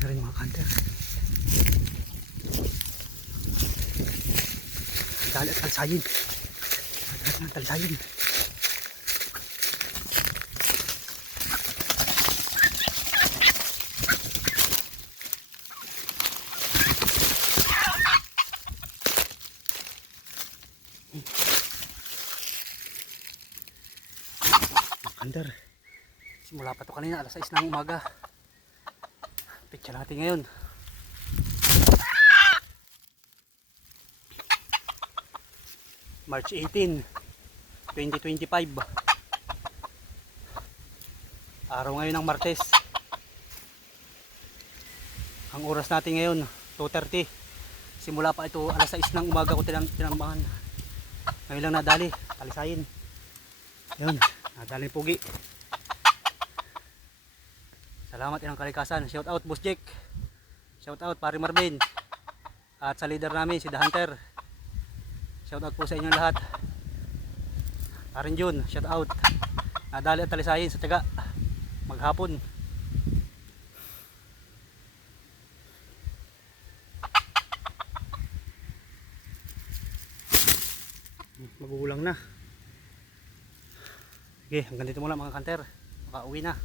na rin mga kanter. Dali at talsayin. Dali at talsayin. Kanter, simula pa to kanina alas 6 ng umaga. Pitsa natin ngayon. March 18, 2025. Araw ngayon ng Martes. Ang oras natin ngayon 2:30. Simula pa ito alas 6 ng umaga ko tinambahan. Ngayon lang nadali, talisayin. Yun, nadali pugi. Salamat ilang kalikasan. Shout out Boss Jack. Shout out Pare Marvin. At sa leader namin si The Hunter. Shout out po sa inyong lahat. Parin Jun, shout out. Nadali at talisayin sa tiyaga maghapon. Magugulang na. Sige, hanggang dito muna mga kanter. Makauwi na.